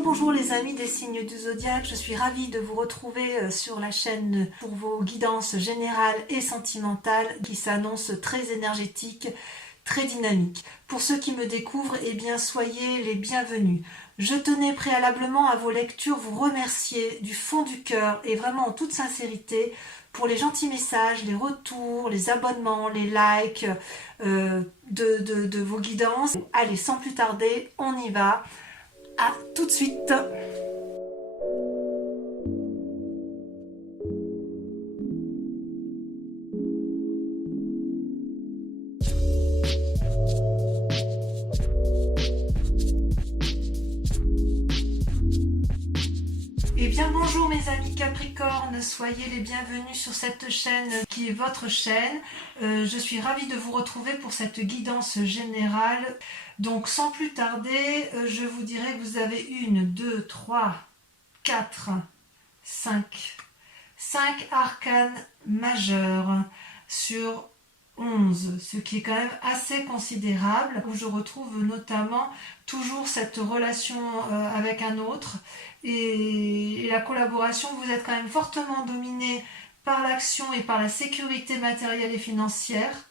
Bonjour les amis des signes du zodiaque, je suis ravie de vous retrouver sur la chaîne pour vos guidances générales et sentimentales qui s'annoncent très énergétiques, très dynamiques. Pour ceux qui me découvrent, eh bien soyez les bienvenus. Je tenais préalablement à vos lectures vous remercier du fond du cœur et vraiment en toute sincérité pour les gentils messages, les retours, les abonnements, les likes de vos guidances. Allez, sans plus tarder, on y va. À tout de suite. Eh bien bonjour mes amis Capricorne, soyez les bienvenus sur cette chaîne qui est votre chaîne. Je suis ravie de vous retrouver pour cette guidance générale. Donc sans plus tarder, je vous dirai que vous avez 1, 2, 3, 4, 5 arcanes majeurs sur 11, ce qui est quand même assez considérable, où je retrouve notamment toujours cette relation avec un autre et la collaboration. Vous êtes quand même fortement dominé par l'action et par la sécurité matérielle et financière.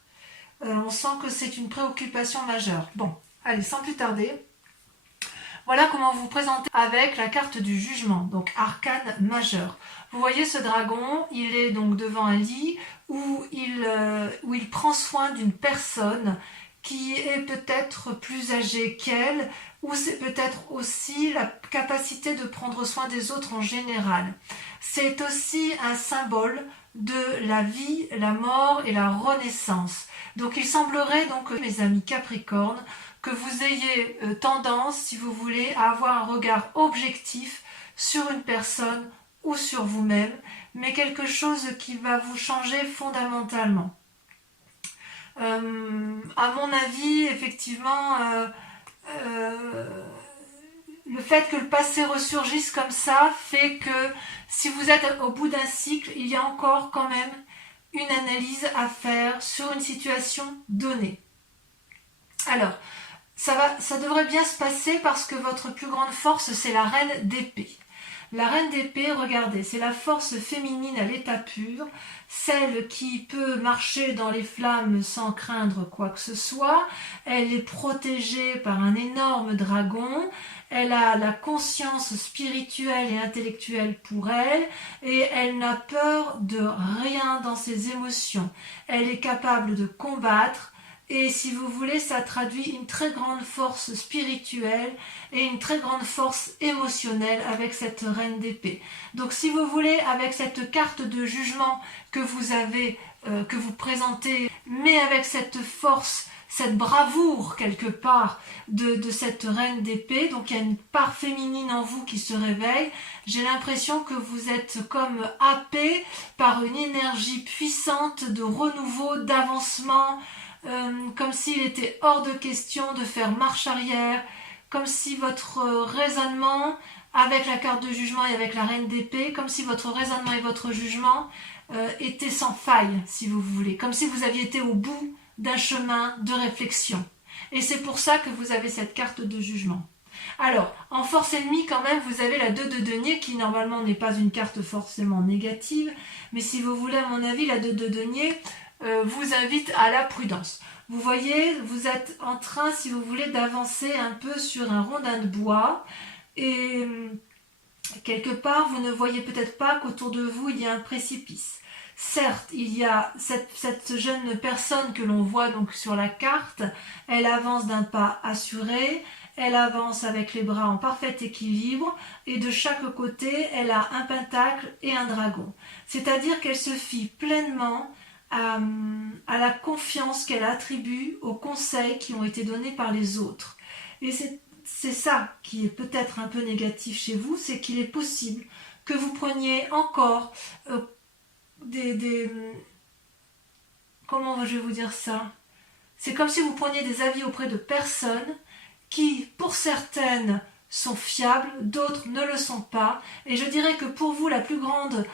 On sent que c'est une préoccupation majeure. Bon, allez, sans plus tarder, voilà comment vous présentez avec la carte du jugement, donc arcane majeur. Vous voyez ce dragon, il est donc devant un lit où il prend soin d'une personne qui est peut-être plus âgée qu'elle, ou c'est peut-être aussi la capacité de prendre soin des autres en général. C'est aussi un symbole de la vie, la mort et la renaissance. Donc il semblerait donc, mes amis Capricorne, que vous ayez tendance, si vous voulez, à avoir un regard objectif sur une personne ou sur vous-même, mais quelque chose qui va vous changer fondamentalement. À mon avis, effectivement, le fait que le passé ressurgisse comme ça fait que si vous êtes au bout d'un cycle, il y a encore quand même une analyse à faire sur une situation donnée. Alors, ça devrait bien se passer parce que votre plus grande force, c'est la reine d'épée. La reine d'épée, regardez, c'est la force féminine à l'état pur, celle qui peut marcher dans les flammes sans craindre quoi que ce soit. Elle est protégée par un énorme dragon, elle a la conscience spirituelle et intellectuelle pour elle, et elle n'a peur de rien dans ses émotions. Elle est capable de combattre. Et si vous voulez, ça traduit une très grande force spirituelle et une très grande force émotionnelle avec cette reine d'épée. Donc si vous voulez, avec cette carte de jugement que vous avez, que vous présentez, mais avec cette force, cette bravoure quelque part de cette reine d'épée, donc il y a une part féminine en vous qui se réveille. J'ai l'impression que vous êtes comme happé par une énergie puissante de renouveau, d'avancement, comme s'il était hors de question de faire marche arrière, comme si votre raisonnement, avec la carte de jugement et avec la reine d'épée, comme si votre raisonnement et votre jugement étaient sans faille, si vous voulez, comme si vous aviez été au bout d'un chemin de réflexion. Et c'est pour ça que vous avez cette carte de jugement. Alors, en force ennemie, quand même, vous avez la 2 de denier, qui normalement n'est pas une carte forcément négative, mais si vous voulez, à mon avis, la 2 de denier vous invite à la prudence. Vous voyez, vous êtes en train, si vous voulez, d'avancer un peu sur un rondin de bois et quelque part, vous ne voyez peut-être pas qu'autour de vous, il y a un précipice. Certes, il y a cette jeune personne que l'on voit donc sur la carte, elle avance d'un pas assuré, elle avance avec les bras en parfait équilibre et de chaque côté, elle a un pentacle et un dragon. C'est-à-dire qu'elle se fie pleinement à la confiance qu'elle attribue aux conseils qui ont été donnés par les autres. Et c'est ça qui est peut-être un peu négatif chez vous, c'est qu'il est possible que vous preniez encore comment je vais vous dire ça? C'est comme si vous preniez des avis auprès de personnes qui, pour certaines, sont fiables, d'autres ne le sont pas. Et je dirais que pour vous, la plus grande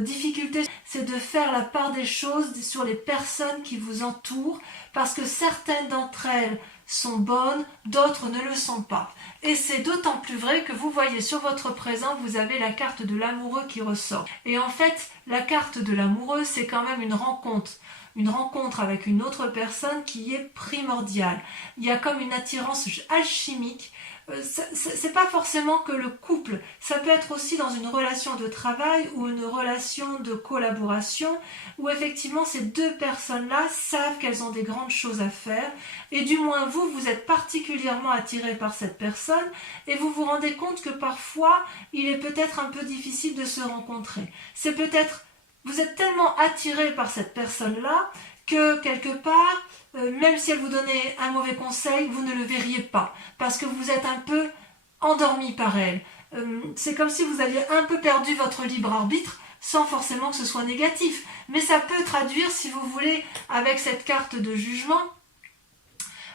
difficulté, c'est de faire la part des choses sur les personnes qui vous entourent, parce que certaines d'entre elles sont bonnes, d'autres ne le sont pas. Et c'est d'autant plus vrai que vous voyez sur votre présent, vous avez la carte de l'amoureux qui ressort. Et en fait, la carte de l'amoureux, c'est quand même une rencontre avec une autre personne qui est primordiale. Il y a comme une attirance alchimique. C'est pas forcément que le couple, ça peut être aussi dans une relation de travail ou une relation de collaboration où effectivement ces deux personnes-là savent qu'elles ont des grandes choses à faire et du moins vous êtes particulièrement attiré par cette personne et vous vous rendez compte que parfois il est peut-être un peu difficile de se rencontrer. C'est peut-être, vous êtes tellement attiré par cette personne-là que quelque part, même si elle vous donnait un mauvais conseil, vous ne le verriez pas, parce que vous êtes un peu endormi par elle. C'est comme si vous aviez un peu perdu votre libre arbitre, sans forcément que ce soit négatif. Mais ça peut traduire, si vous voulez, avec cette carte de jugement,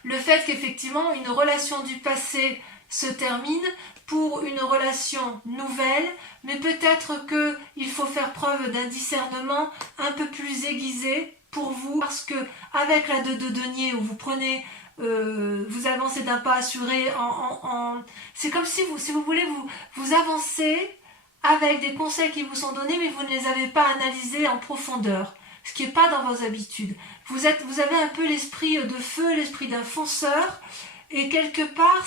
le fait qu'effectivement, une relation du passé se termine pour une relation nouvelle, mais peut-être qu'il faut faire preuve d'un discernement un peu plus aiguisé pour vous, parce que avec la 2 de denier où vous prenez, vous avancez d'un pas assuré, c'est comme si vous voulez, vous avancez avec des conseils qui vous sont donnés, mais vous ne les avez pas analysés en profondeur, ce qui n'est pas dans vos habitudes. Vous avez un peu l'esprit de feu, l'esprit d'un fonceur, et quelque part,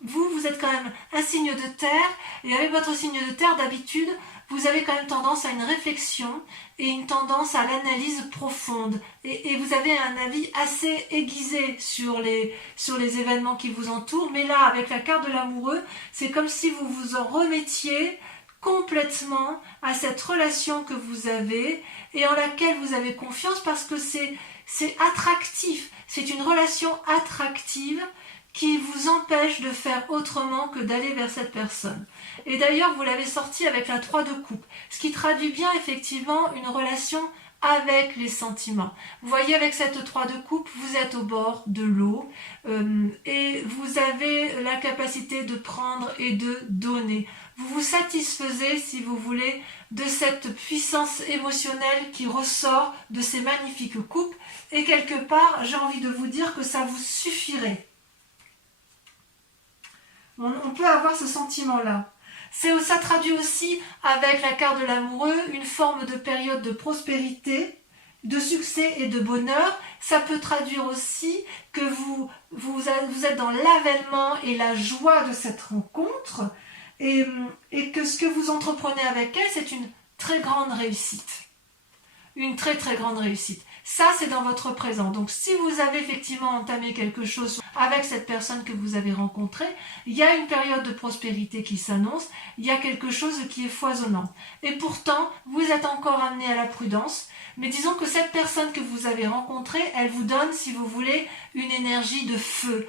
vous êtes quand même un signe de terre, et avec votre signe de terre, d'habitude, vous avez quand même tendance à une réflexion et une tendance à l'analyse profonde. Et vous avez un avis assez aiguisé sur les événements qui vous entourent. Mais là, avec la carte de l'amoureux, c'est comme si vous vous en remettiez complètement à cette relation que vous avez et en laquelle vous avez confiance parce que c'est attractif. C'est une relation attractive qui vous empêche de faire autrement que d'aller vers cette personne. Et d'ailleurs, vous l'avez sorti avec la 3 de coupe, ce qui traduit bien effectivement une relation avec les sentiments. Vous voyez, avec cette 3 de coupe, vous êtes au bord de l'eau et vous avez la capacité de prendre et de donner. Vous vous satisfaisez, si vous voulez, de cette puissance émotionnelle qui ressort de ces magnifiques coupes et quelque part, j'ai envie de vous dire que ça vous suffirait. On peut avoir ce sentiment-là. Ça traduit aussi, avec la carte de l'amoureux, une forme de période de prospérité, de succès et de bonheur. Ça peut traduire aussi que vous êtes dans l'avènement et la joie de cette rencontre et que ce que vous entreprenez avec elle, c'est une très grande réussite. Une très très grande réussite. Ça, c'est dans votre présent. Donc, si vous avez effectivement entamé quelque chose avec cette personne que vous avez rencontrée, il y a une période de prospérité qui s'annonce, il y a quelque chose qui est foisonnant. Et pourtant, vous êtes encore amené à la prudence, mais disons que cette personne que vous avez rencontrée, elle vous donne, si vous voulez, une énergie de feu.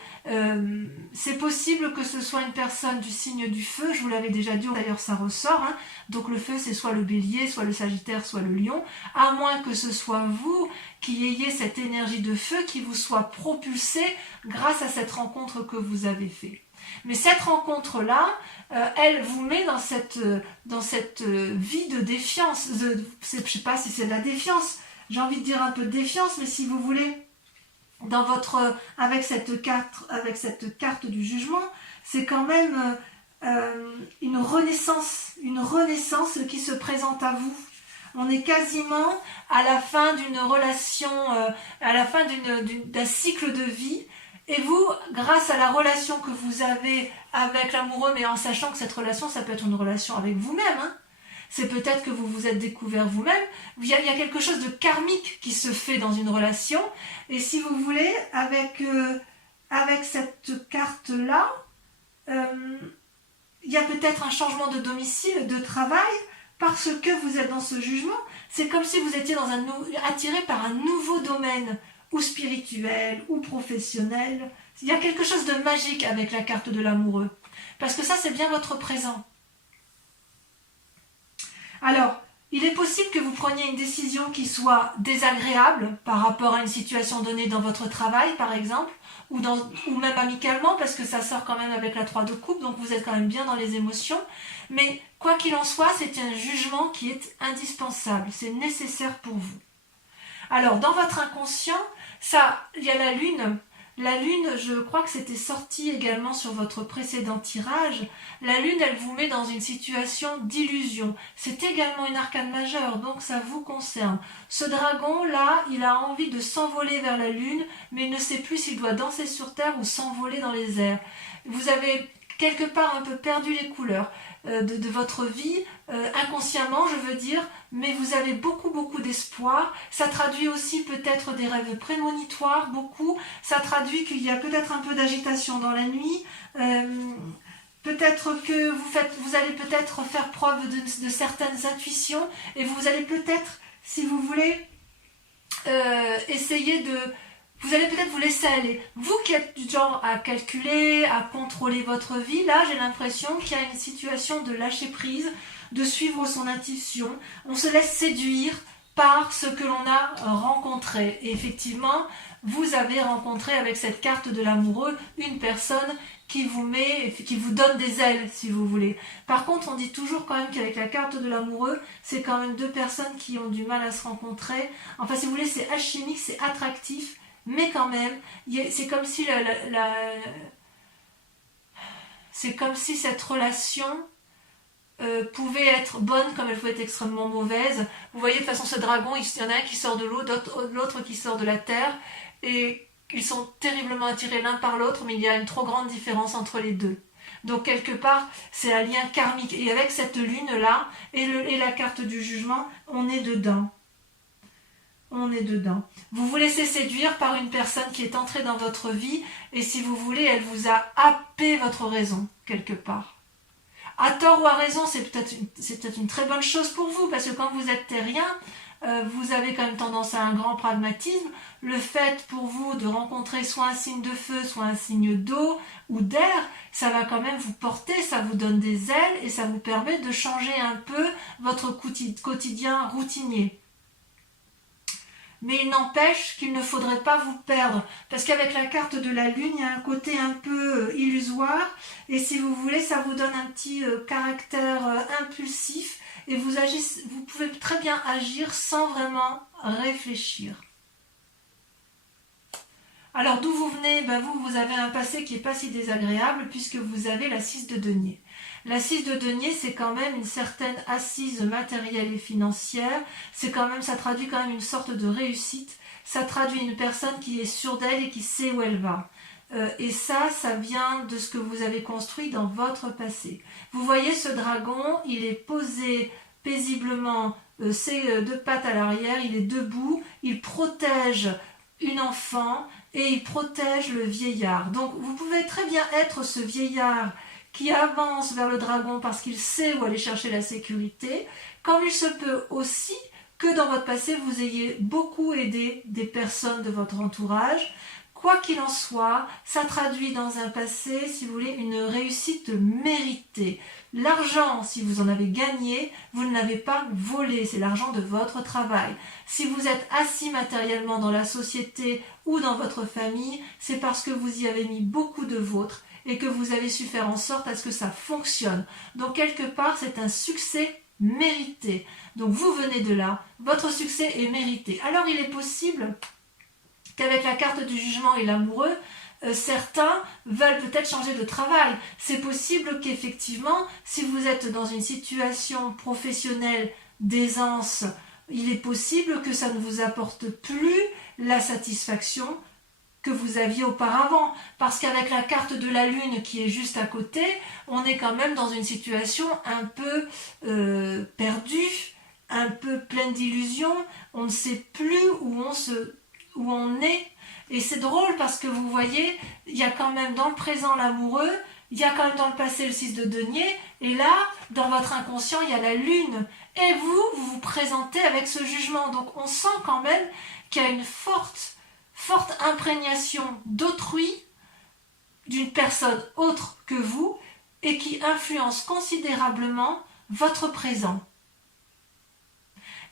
C'est possible que ce soit une personne du signe du feu, je vous l'avais déjà dit, d'ailleurs ça ressort, hein. Donc le feu c'est soit le bélier, soit le sagittaire, soit le lion, à moins que ce soit vous qui ayez cette énergie de feu qui vous soit propulsée grâce à cette rencontre que vous avez faite. Mais cette rencontre-là, elle vous met dans cette vie de défiance. Je ne sais pas si c'est de la défiance, j'ai envie de dire un peu de défiance, mais si vous voulez, avec cette carte du jugement, c'est quand même une renaissance qui se présente à vous. On est quasiment à la fin d'une relation, à la fin d'un cycle de vie. Et vous, grâce à la relation que vous avez avec l'amoureux, mais en sachant que cette relation, ça peut être une relation avec vous-même, hein. C'est peut-être que vous vous êtes découvert vous-même. Il y a quelque chose de karmique qui se fait dans une relation. Et si vous voulez, avec cette carte-là, il y a peut-être un changement de domicile, de travail, parce que vous êtes dans ce jugement. C'est comme si vous étiez attiré par un nouveau domaine, ou spirituel, ou professionnel. Il y a quelque chose de magique avec la carte de l'amoureux. Parce que ça, c'est bien votre présent. Alors, il est possible que vous preniez une décision qui soit désagréable par rapport à une situation donnée dans votre travail, par exemple, ou même amicalement, parce que ça sort quand même avec la 3 de coupe, donc vous êtes quand même bien dans les émotions. Mais quoi qu'il en soit, c'est un jugement qui est indispensable, c'est nécessaire pour vous. Alors, dans votre inconscient, il y a la lune. La lune, je crois que c'était sorti également sur votre précédent tirage. La lune, elle vous met dans une situation d'illusion. C'est également une arcane majeure, donc ça vous concerne. Ce dragon-là, il a envie de s'envoler vers la lune, mais il ne sait plus s'il doit danser sur terre ou s'envoler dans les airs. Vous avez quelque part un peu perdu les couleurs de votre vie, inconsciemment je veux dire, mais vous avez beaucoup d'espoir. Ça traduit aussi peut-être des rêves prémonitoires, beaucoup. Ça traduit qu'il y a peut-être un peu d'agitation dans la nuit. Peut-être que vous allez peut-être faire preuve de certaines intuitions et vous allez peut-être, si vous voulez, essayer de... Vous allez peut-être vous laisser aller. Vous qui êtes du genre à calculer, à contrôler votre vie, là j'ai l'impression qu'il y a une situation de lâcher prise, de suivre son intuition. On se laisse séduire par ce que l'on a rencontré. Et effectivement, vous avez rencontré avec cette carte de l'amoureux une personne qui vous donne des ailes, si vous voulez. Par contre, on dit toujours quand même qu'avec la carte de l'amoureux, c'est quand même deux personnes qui ont du mal à se rencontrer. Enfin, si vous voulez, c'est alchimique, c'est attractif. Mais quand même, c'est comme si c'est comme si cette relation pouvait être bonne comme elle pouvait être extrêmement mauvaise. Vous voyez, de toute façon, ce dragon, il y en a un qui sort de l'eau, l'autre qui sort de la terre, et ils sont terriblement attirés l'un par l'autre, mais il y a une trop grande différence entre les deux. Donc quelque part, c'est un lien karmique. Et avec cette lune-là, et la carte du jugement, on est dedans. On est dedans. Vous vous laissez séduire par une personne qui est entrée dans votre vie et si vous voulez, elle vous a happé votre raison, quelque part. À tort ou à raison, c'est peut-être une très bonne chose pour vous parce que quand vous êtes terrien, vous avez quand même tendance à un grand pragmatisme. Le fait pour vous de rencontrer soit un signe de feu, soit un signe d'eau ou d'air, ça va quand même vous porter, ça vous donne des ailes et ça vous permet de changer un peu votre quotidien routinier. Mais il n'empêche qu'il ne faudrait pas vous perdre, parce qu'avec la carte de la lune, il y a un côté un peu illusoire, et si vous voulez, ça vous donne un petit caractère impulsif, et vous pouvez très bien agir sans vraiment réfléchir. Alors d'où vous venez? Vous avez un passé qui n'est pas si désagréable, puisque vous avez la 6 de denier. La 6 de denier, c'est quand même une certaine assise matérielle et financière. Ça traduit quand même une sorte de réussite. Ça traduit une personne qui est sûre d'elle et qui sait où elle va. Et ça vient de ce que vous avez construit dans votre passé. Vous voyez ce dragon, il est posé paisiblement, ses deux pattes à l'arrière, il est debout, il protège une enfant et il protège le vieillard. Donc vous pouvez très bien être ce vieillard qui avance vers le dragon parce qu'il sait où aller chercher la sécurité, comme il se peut aussi que dans votre passé, vous ayez beaucoup aidé des personnes de votre entourage. Quoi qu'il en soit, ça traduit dans un passé, si vous voulez, une réussite méritée. L'argent, si vous en avez gagné, vous ne l'avez pas volé, c'est l'argent de votre travail. Si vous êtes assis matériellement dans la société ou dans votre famille, c'est parce que vous y avez mis beaucoup de vôtre et que vous avez su faire en sorte à ce que ça fonctionne. Donc quelque part, c'est un succès mérité. Donc vous venez de là, votre succès est mérité. Alors il est possible qu'avec la carte du jugement et l'amoureux, certains veulent peut-être changer de travail. C'est possible qu'effectivement, si vous êtes dans une situation professionnelle d'aisance, il est possible que ça ne vous apporte plus la satisfaction que vous aviez auparavant. Parce qu'avec la carte de la lune qui est juste à côté, on est quand même dans une situation un peu perdue, un peu pleine d'illusions. On ne sait plus où on est. Et c'est drôle parce que vous voyez, il y a quand même dans le présent l'amoureux, il y a quand même dans le passé le 6 de denier, et là, dans votre inconscient, il y a la lune. Et vous vous présentez avec ce jugement. Donc on sent quand même qu'il y a une forte imprégnation d'autrui, d'une personne autre que vous, et qui influence considérablement votre présent.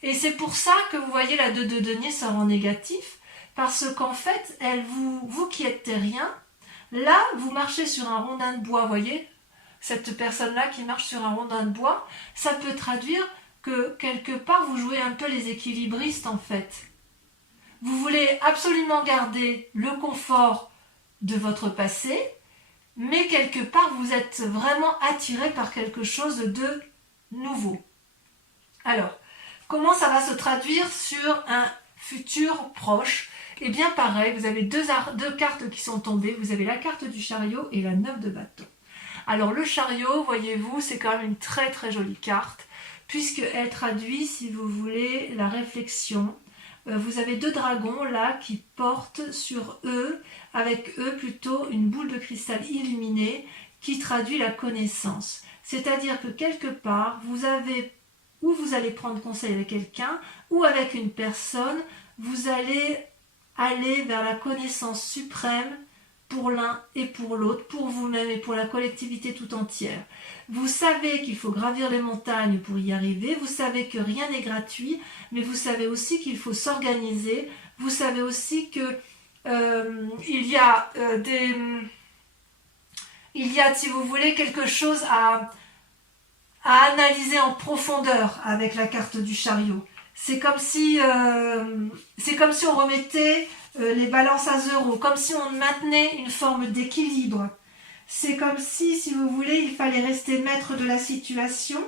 Et c'est pour ça que vous voyez la 2 de denier sort en négatif, parce qu'en fait, vous qui êtes terrien, là, vous marchez sur un rondin de bois, voyez, cette personne-là qui marche sur un rondin de bois, ça peut traduire que quelque part, vous jouez un peu les équilibristes en fait. Vous voulez absolument garder le confort de votre passé, mais quelque part vous êtes vraiment attiré par quelque chose de nouveau. Alors, comment ça va se traduire sur un futur proche? Eh bien pareil, vous avez deux cartes qui sont tombées, vous avez la carte du chariot et la 9 de bâton. Alors le chariot, voyez-vous, c'est quand même une très très jolie carte, puisqu'elle traduit, si vous voulez, la réflexion. Vous avez deux dragons là qui portent sur eux, avec eux plutôt une boule de cristal illuminée qui traduit la connaissance. C'est-à-dire que quelque part, vous allez prendre conseil avec quelqu'un ou avec une personne, vous allez aller vers la connaissance suprême pour l'un et pour l'autre, pour vous-même et pour la collectivité tout entière. Vous savez qu'il faut gravir les montagnes pour y arriver, vous savez que rien n'est gratuit, mais vous savez aussi qu'il faut s'organiser, vous savez aussi que il y a, si vous voulez, quelque chose à analyser en profondeur avec la carte du chariot. C'est comme si on remettait les balances à zéro, comme si on maintenait une forme d'équilibre. C'est comme si vous voulez, il fallait rester maître de la situation.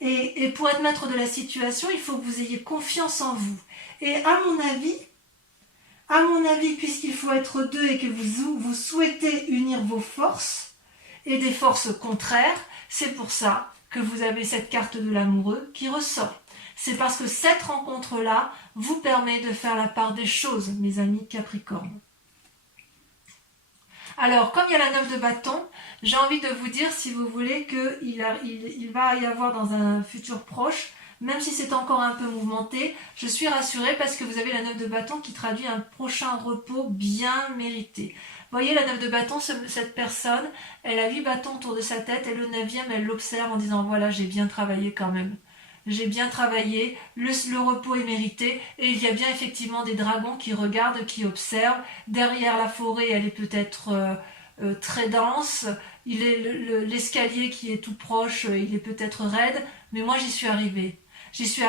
Et pour être maître de la situation, il faut que vous ayez confiance en vous. Et à mon avis, puisqu'il faut être deux et que vous souhaitez unir vos forces et des forces contraires, c'est pour ça que vous avez cette carte de l'amoureux qui ressort. C'est parce que cette rencontre-là vous permet de faire la part des choses, mes amis Capricorne. Alors, comme il y a la 9 de bâton, j'ai envie de vous dire, si vous voulez, qu'il va y avoir dans un futur proche, même si c'est encore un peu mouvementé, je suis rassurée parce que vous avez la 9 de bâton qui traduit un prochain repos bien mérité. Vous voyez, la 9 de bâton, cette personne, elle a 8 bâtons autour de sa tête et le 9e, elle l'observe en disant « Voilà, j'ai bien travaillé quand même. J'ai bien travaillé, le repos est mérité. » Et il y a bien effectivement des dragons qui regardent, qui observent. Derrière la forêt, elle est peut-être très dense. L'escalier qui est tout proche, il est peut-être raide. Mais moi, j'y suis arrivée. J'y suis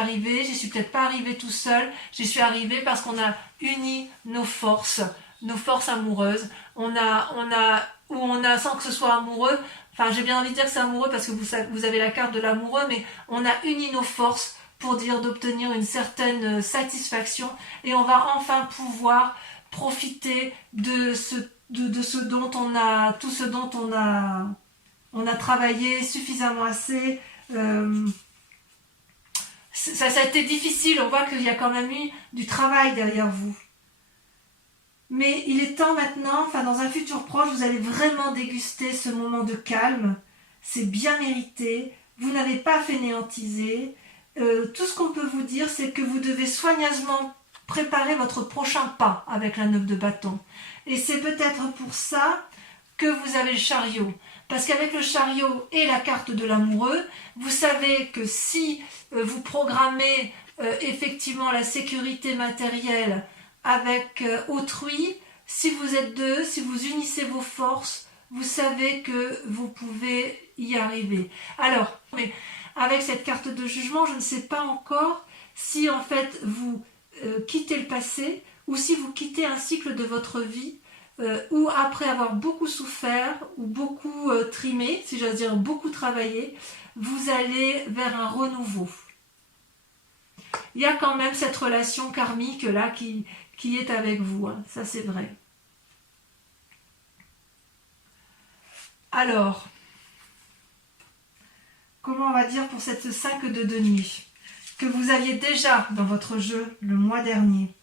peut-être pas arrivée tout seul. J'y suis arrivée parce qu'on a uni nos forces amoureuses. On a, sans que ce soit amoureux, enfin j'ai bien envie de dire que c'est amoureux parce que vous avez la carte de l'amoureux, mais on a uni nos forces pour dire d'obtenir une certaine satisfaction et on va enfin pouvoir profiter de ce dont on a travaillé suffisamment assez. Ça a été difficile, on voit qu'il y a quand même eu du travail derrière vous. Mais il est temps maintenant, dans un futur proche, vous allez vraiment déguster ce moment de calme. C'est bien mérité. Vous n'avez pas fainéantisé. Tout ce qu'on peut vous dire, c'est que vous devez soigneusement préparer votre prochain pas avec la 9 de bâton. Et c'est peut-être pour ça que vous avez le chariot. Parce qu'avec le chariot et la carte de l'amoureux, vous savez que si vous programmez effectivement la sécurité matérielle avec autrui, si vous êtes deux, si vous unissez vos forces, vous savez que vous pouvez y arriver. Alors, mais avec cette carte de jugement, je ne sais pas encore si en fait vous quittez le passé ou si vous quittez un cycle de votre vie où après avoir beaucoup souffert ou beaucoup trimé, si j'ose dire beaucoup travaillé, vous allez vers un renouveau. Il y a quand même cette relation karmique là qui est avec vous, hein. Ça c'est vrai. Alors, comment on va dire pour cette 5 de denier que vous aviez déjà dans votre jeu le mois dernier?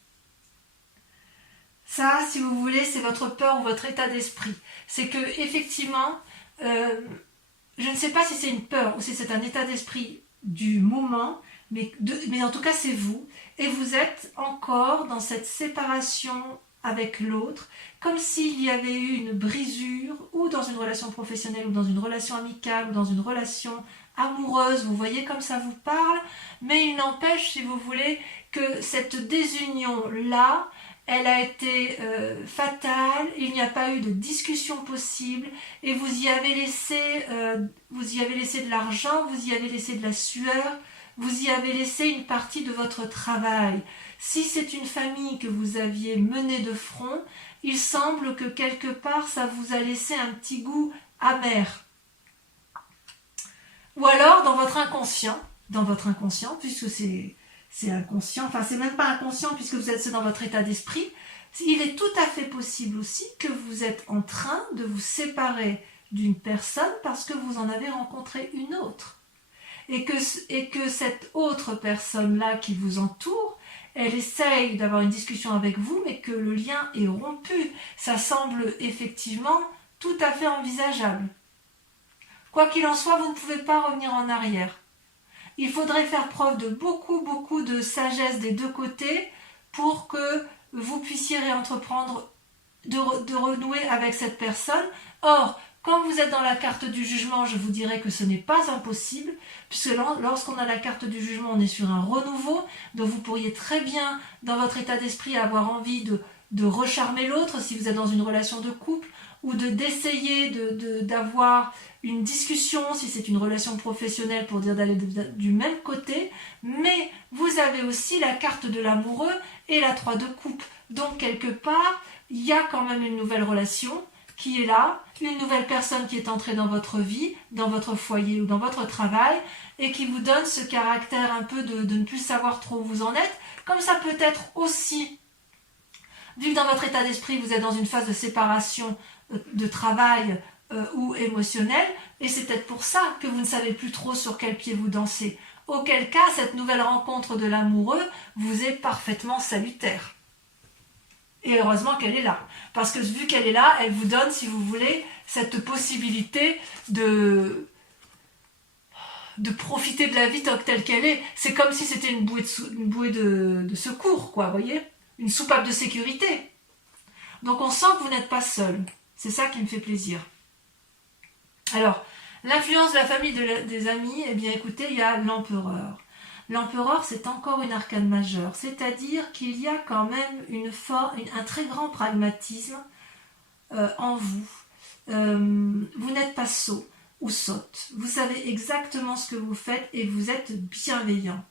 Ça, si vous voulez, c'est votre peur ou votre état d'esprit. C'est que effectivement, je ne sais pas si c'est une peur ou si c'est un état d'esprit du moment, mais en tout cas c'est vous. Et vous êtes encore dans cette séparation avec l'autre, comme s'il y avait eu une brisure, ou dans une relation professionnelle, ou dans une relation amicale, ou dans une relation amoureuse, vous voyez comme ça vous parle, mais il n'empêche, si vous voulez, que cette désunion-là, elle a été fatale, il n'y a pas eu de discussion possible, et vous y avez laissé de l'argent, vous y avez laissé de la sueur, vous y avez laissé une partie de votre travail. Si c'est une famille que vous aviez menée de front, il semble que quelque part ça vous a laissé un petit goût amer. Ou alors dans votre inconscient, puisque c'est inconscient, enfin c'est même pas inconscient puisque vous êtes dans votre état d'esprit, il est tout à fait possible aussi que vous êtes en train de vous séparer d'une personne parce que vous en avez rencontré une autre. Et que cette autre personne-là qui vous entoure, elle essaye d'avoir une discussion avec vous, mais que le lien est rompu. Ça semble effectivement tout à fait envisageable. Quoi qu'il en soit, vous ne pouvez pas revenir en arrière. Il faudrait faire preuve de beaucoup de sagesse des deux côtés pour que vous puissiez réentreprendre, de renouer avec cette personne. Or, quand vous êtes dans la carte du jugement, je vous dirais que ce n'est pas impossible, puisque lorsqu'on a la carte du jugement, on est sur un renouveau, donc vous pourriez très bien, dans votre état d'esprit, avoir envie de recharmer l'autre, si vous êtes dans une relation de couple, ou d'essayer d'avoir une discussion, si c'est une relation professionnelle, pour dire d'aller du même côté, mais vous avez aussi la carte de l'amoureux et la 3 de coupe. Donc, quelque part, il y a quand même une nouvelle relation qui est là, une nouvelle personne qui est entrée dans votre vie, dans votre foyer ou dans votre travail, et qui vous donne ce caractère un peu de ne plus savoir trop où vous en êtes, comme ça peut être aussi, vu que dans votre état d'esprit, vous êtes dans une phase de séparation de travail ou émotionnelle, et c'est peut-être pour ça que vous ne savez plus trop sur quel pied vous dansez. Auquel cas, cette nouvelle rencontre de l'amoureux vous est parfaitement salutaire. Et heureusement qu'elle est là. Parce que vu qu'elle est là, elle vous donne, si vous voulez, cette possibilité de profiter de la vie telle qu'elle est. C'est comme si c'était une bouée de secours, quoi, vous voyez ? Une soupape de sécurité. Donc on sent que vous n'êtes pas seul. C'est ça qui me fait plaisir. Alors, l'influence de la famille, des amis, eh bien écoutez, il y a l'empereur. L'empereur, c'est encore une arcane majeure, c'est-à-dire qu'il y a quand même un très grand pragmatisme en vous. Vous n'êtes pas sot ou sotte. Vous savez exactement ce que vous faites et vous êtes bienveillant.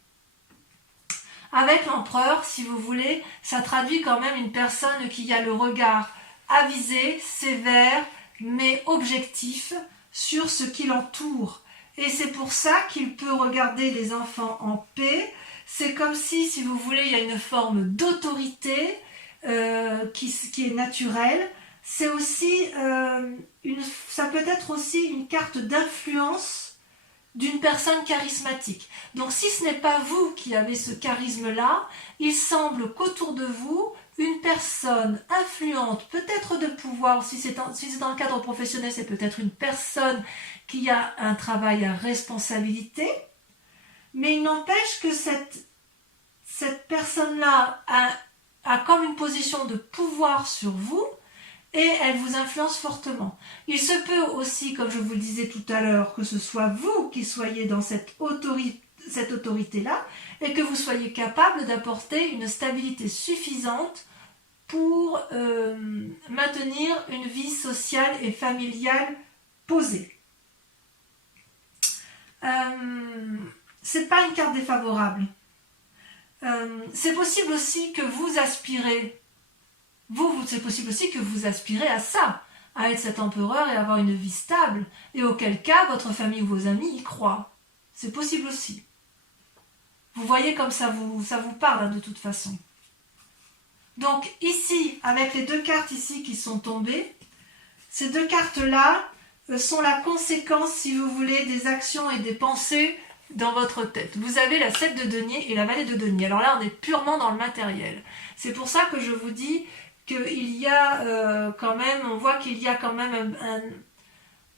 Avec l'empereur, si vous voulez, ça traduit quand même une personne qui a le regard avisé, sévère, mais objectif sur ce qui l'entoure. Et c'est pour ça qu'il peut regarder les enfants en paix. C'est comme si vous voulez, il y a une forme d'autorité qui est naturelle. C'est aussi ça peut être aussi une carte d'influence d'une personne charismatique. Donc si ce n'est pas vous qui avez ce charisme-là, il semble qu'autour de vous, une personne influente, peut-être de pouvoir, si c'est dans le cadre professionnel, c'est peut-être une personne qui a un travail à responsabilité, mais il n'empêche que cette personne-là a comme une position de pouvoir sur vous et elle vous influence fortement. Il se peut aussi, comme je vous le disais tout à l'heure, que ce soit vous qui soyez dans cette autorité-là et que vous soyez capable d'apporter une stabilité suffisante pour maintenir une vie sociale et familiale posée. C'est pas une carte défavorable. C'est possible aussi que vous aspirez, c'est possible aussi que vous aspirez à ça, à être cet empereur et avoir une vie stable, et auquel cas votre famille ou vos amis y croient. C'est possible aussi. Vous voyez comme ça vous parle hein, de toute façon. Donc ici, avec les deux cartes ici qui sont tombées, ces deux cartes-là sont la conséquence, si vous voulez, des actions et des pensées dans votre tête. Vous avez la 7 de denier et la vallée de denier. Alors là, on est purement dans le matériel. C'est pour ça que je vous dis qu'il y a quand même, on voit qu'il y a quand même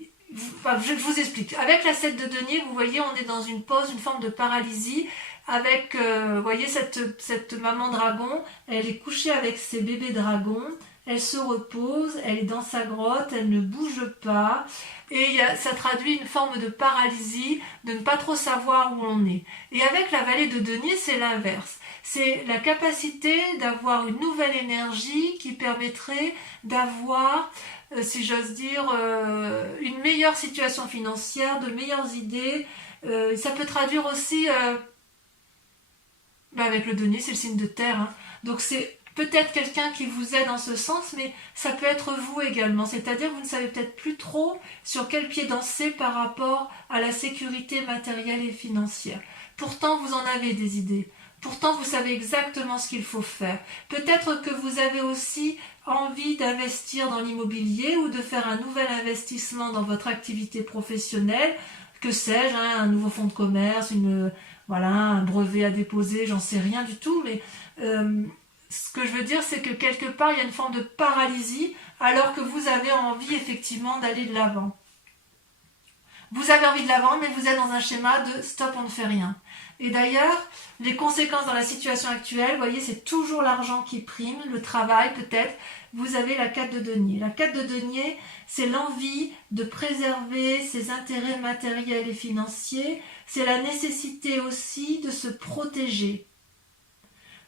je vous explique. Avec la 7 de denier, vous voyez, on est dans une pause, une forme de paralysie. Avec, vous voyez, cette maman dragon, elle est couchée avec ses bébés dragons. Elle se repose, elle est dans sa grotte, elle ne bouge pas. Et ça traduit une forme de paralysie, de ne pas trop savoir où on est. Et avec la vallée de denier, c'est l'inverse. C'est la capacité d'avoir une nouvelle énergie qui permettrait d'avoir, si j'ose dire, une meilleure situation financière, de meilleures idées. Ça peut traduire aussi, avec le denier, c'est le signe de terre. Hein. Donc c'est peut-être quelqu'un qui vous aide dans ce sens, mais ça peut être vous également. C'est-à-dire que vous ne savez peut-être plus trop sur quel pied danser par rapport à la sécurité matérielle et financière. Pourtant, vous en avez des idées. Pourtant, vous savez exactement ce qu'il faut faire. Peut-être que vous avez aussi envie d'investir dans l'immobilier ou de faire un nouvel investissement dans votre activité professionnelle. Que sais-je, hein, un nouveau fonds de commerce, voilà, un brevet à déposer, j'en sais rien du tout, mais ce que je veux dire, c'est que quelque part, il y a une forme de paralysie, alors que vous avez envie effectivement d'aller de l'avant. Vous avez envie de l'avant, mais vous êtes dans un schéma de stop, on ne fait rien. Et d'ailleurs, les conséquences dans la situation actuelle, vous voyez, c'est toujours l'argent qui prime, le travail peut-être. Vous avez la 4 de denier. La 4 de denier, c'est l'envie de préserver ses intérêts matériels et financiers. C'est la nécessité aussi de se protéger.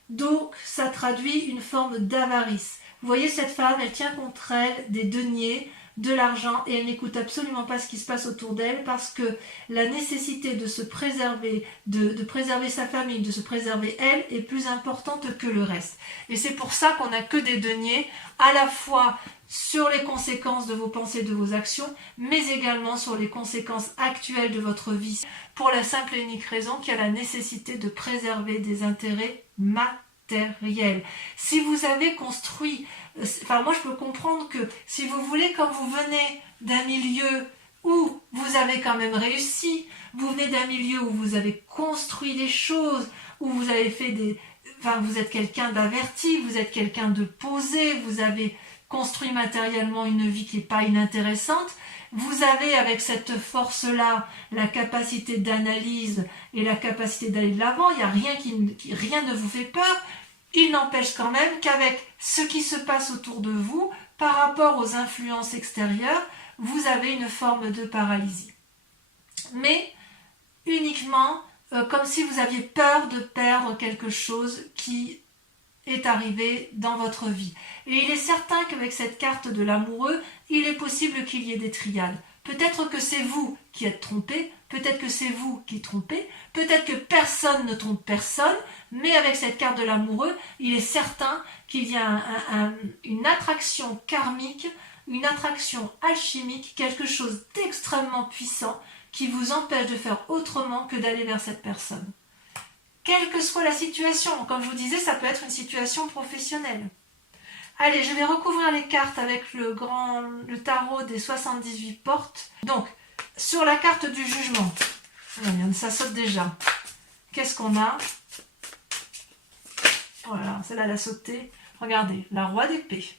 Donc, ça traduit une forme d'avarice. Vous voyez, cette femme, elle tient contre elle des deniers, de l'argent, et elle n'écoute absolument pas ce qui se passe autour d'elle, parce que la nécessité de se préserver, de préserver sa famille, de se préserver elle, est plus importante que le reste. Et c'est pour ça qu'on n'a que des deniers, à la fois sur les conséquences de vos pensées, de vos actions, mais également sur les conséquences actuelles de votre vie, pour la simple et unique raison qu'il y a la nécessité de préserver des intérêts matériels. Si vous avez construit, enfin moi je peux comprendre que si vous voulez, comme vous venez d'un milieu où vous avez quand même réussi, vous venez d'un milieu où vous avez construit des choses, où vous avez fait vous êtes quelqu'un d'averti, vous êtes quelqu'un de posé, vous avez construit matériellement une vie qui n'est pas inintéressante, vous avez avec cette force-là la capacité d'analyse et la capacité d'aller de l'avant, il n'y a rien ne vous fait peur. Il n'empêche quand même qu'avec ce qui se passe autour de vous, par rapport aux influences extérieures, vous avez une forme de paralysie. Mais uniquement comme si vous aviez peur de perdre quelque chose qui est arrivé dans votre vie. Et il est certain qu'avec cette carte de l'amoureux, il est possible qu'il y ait des triades. Peut-être que c'est vous qui êtes trompé, peut-être que c'est vous qui trompez, peut-être que personne ne trompe personne, mais avec cette carte de l'amoureux, il est certain qu'il y a une attraction karmique, une attraction alchimique, quelque chose d'extrêmement puissant qui vous empêche de faire autrement que d'aller vers cette personne. Quelle que soit la situation, comme je vous disais, ça peut être une situation professionnelle. Allez, je vais recouvrir les cartes avec le tarot des 78 portes. Donc, sur la carte du jugement, ça saute déjà. Qu'est-ce qu'on a? Voilà, celle-là, elle a sauté. Regardez, la roi d'épée.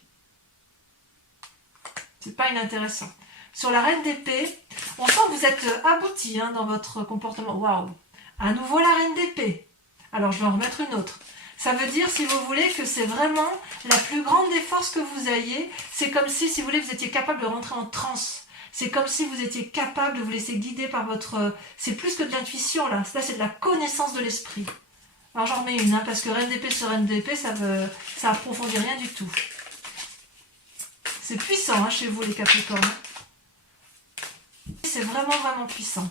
C'est pas inintéressant. Sur la reine d'épée, on sent que vous êtes abouti dans votre comportement. Waouh! À nouveau la reine d'épée. Alors, je vais en remettre une autre. Ça veut dire, si vous voulez, que c'est vraiment la plus grande des forces que vous ayez. C'est comme si vous voulez, vous étiez capable de rentrer en transe. C'est comme si vous étiez capable de vous laisser guider par votre... C'est plus que de l'intuition, là. Là, c'est de la connaissance de l'esprit. Alors, j'en remets une, parce que reine d'épée sur reine d'épée, ça approfondit rien du tout. C'est puissant, chez vous, les Capricornes. C'est vraiment, vraiment puissant.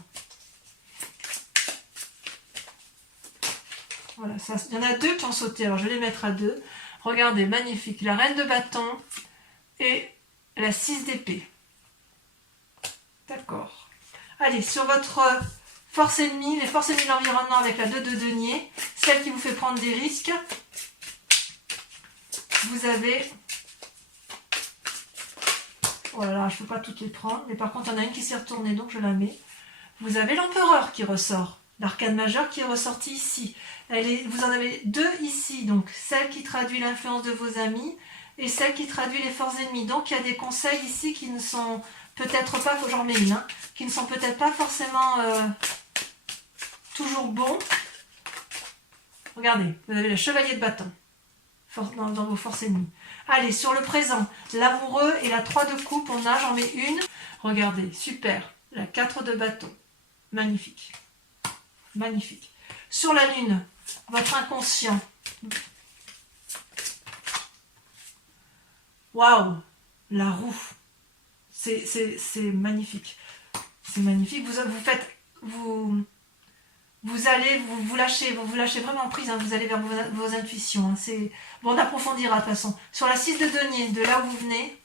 Voilà, il y en a deux qui ont sauté, alors je vais les mettre à deux. Regardez, magnifique. La reine de bâton et la 6 d'épée. D'accord. Allez, sur votre force ennemie, les forces ennemies de l'environnement avec la 2 de denier, celle qui vous fait prendre des risques, vous avez... Voilà, je ne peux pas toutes les prendre, mais par contre, il y en a une qui s'est retournée, donc je la mets. Vous avez l'empereur qui ressort. L'arcane majeur qui est ressorti ici. Vous en avez deux ici, donc celle qui traduit l'influence de vos amis et celle qui traduit les forces ennemies. Donc il y a des conseils ici qui ne sont peut-être pas, j'en mets une, qui ne sont peut-être pas forcément toujours bons. Regardez, vous avez le chevalier de bâton dans vos forces ennemies. Allez, sur le présent, l'amoureux et la 3 de coupe, j'en mets une. Regardez, super, la 4 de bâton, magnifique. Magnifique. Sur la lune, votre inconscient. Waouh, la roue. C'est magnifique. C'est magnifique. Vous vous allez vous lâcher vraiment prise, hein, vous allez vers vos intuitions. Hein, bon, on approfondira de toute façon. Sur la 6 de denier, de là où vous venez,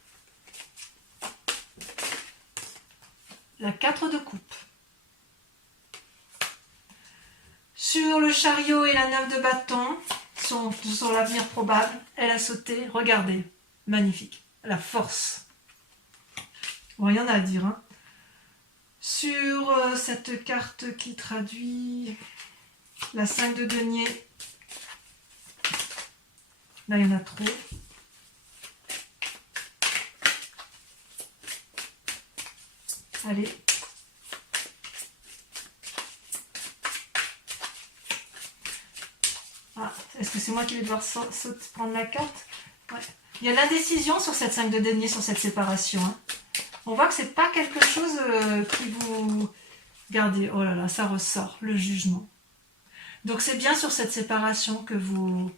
la 4 de coupe. Sur le chariot et la 9 de bâton, sur l'avenir probable, elle a sauté, regardez, magnifique, la force. Bon, il y en a à dire. Hein. Sur cette carte qui traduit la 5 de denier, là il y en a trop. Allez. Ah, est-ce que c'est moi qui vais devoir prendre la carte? Ouais. Il y a l'indécision sur cette 5 de denier, sur cette séparation. Hein. On voit que c'est pas quelque chose qui vous... Regardez, oh là là, ça ressort, le jugement. Donc c'est bien sur cette séparation que vous...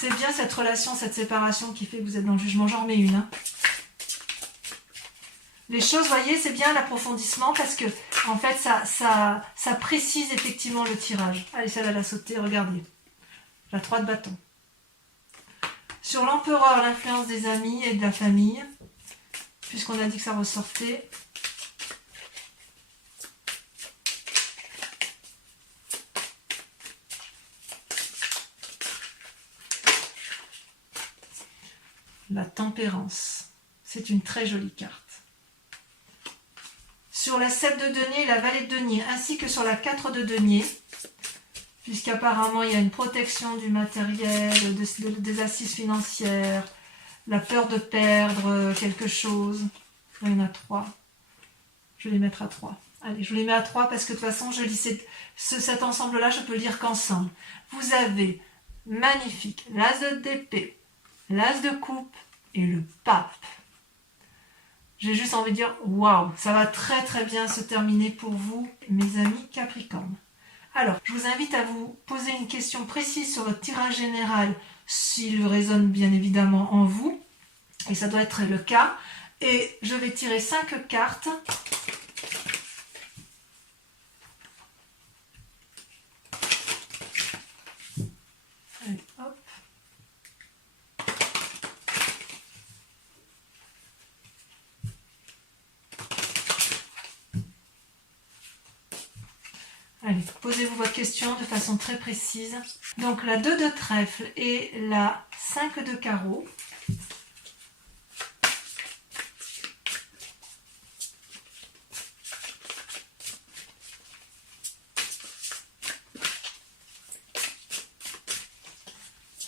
C'est bien cette relation, cette séparation qui fait que vous êtes dans le jugement. J'en remets une. Hein. Les choses, vous voyez, c'est bien l'approfondissement parce que, en fait, ça précise effectivement le tirage. Allez, celle-là, elle a sauté, regardez. La 3 de bâton. Sur l'empereur, l'influence des amis et de la famille, puisqu'on a dit que ça ressortait. La tempérance. C'est une très jolie carte. Sur la 7 de denier et la valet de denier, ainsi que sur la 4 de denier, puisqu'apparemment il y a une protection du matériel, des assises financières, la peur de perdre quelque chose. Là, il y en a 3. Je vais les mettre à 3. Allez, je les mets à 3 parce que de toute façon, je lis cet ensemble-là, je peux le lire qu'ensemble. Vous avez magnifique l'as d'épée, l'as de coupe et le pape. J'ai juste envie de dire, waouh, ça va très très bien se terminer pour vous, mes amis Capricorne. Alors, je vous invite à vous poser une question précise sur votre tirage général, s'il résonne bien évidemment en vous, et ça doit être le cas. Et je vais tirer 5 cartes. Allez, hop. Allez, posez-vous votre question de façon très précise. Donc la 2 de trèfle et la 5 de carreau.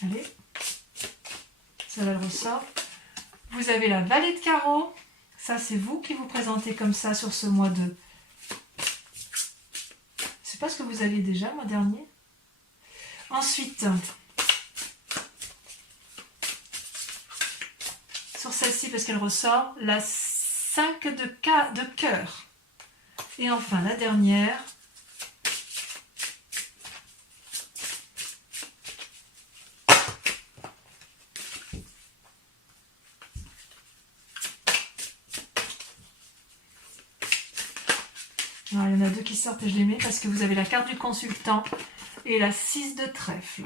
Allez, ça va le ressort. Vous avez la valet de carreau. Ça, c'est vous qui vous présentez comme ça sur ce mois de... C'est pas ce que vous aviez déjà, mois dernier. Ensuite, sur celle-ci, parce qu'elle ressort, la 5 de cœur. Et enfin, la dernière... Alors, il y en a 2 qui sortent et je les mets parce que vous avez la carte du consultant et la 6 de trèfle.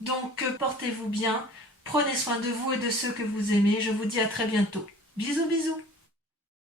Donc, portez-vous bien, prenez soin de vous et de ceux que vous aimez. Je vous dis à très bientôt. Bisous, bisous.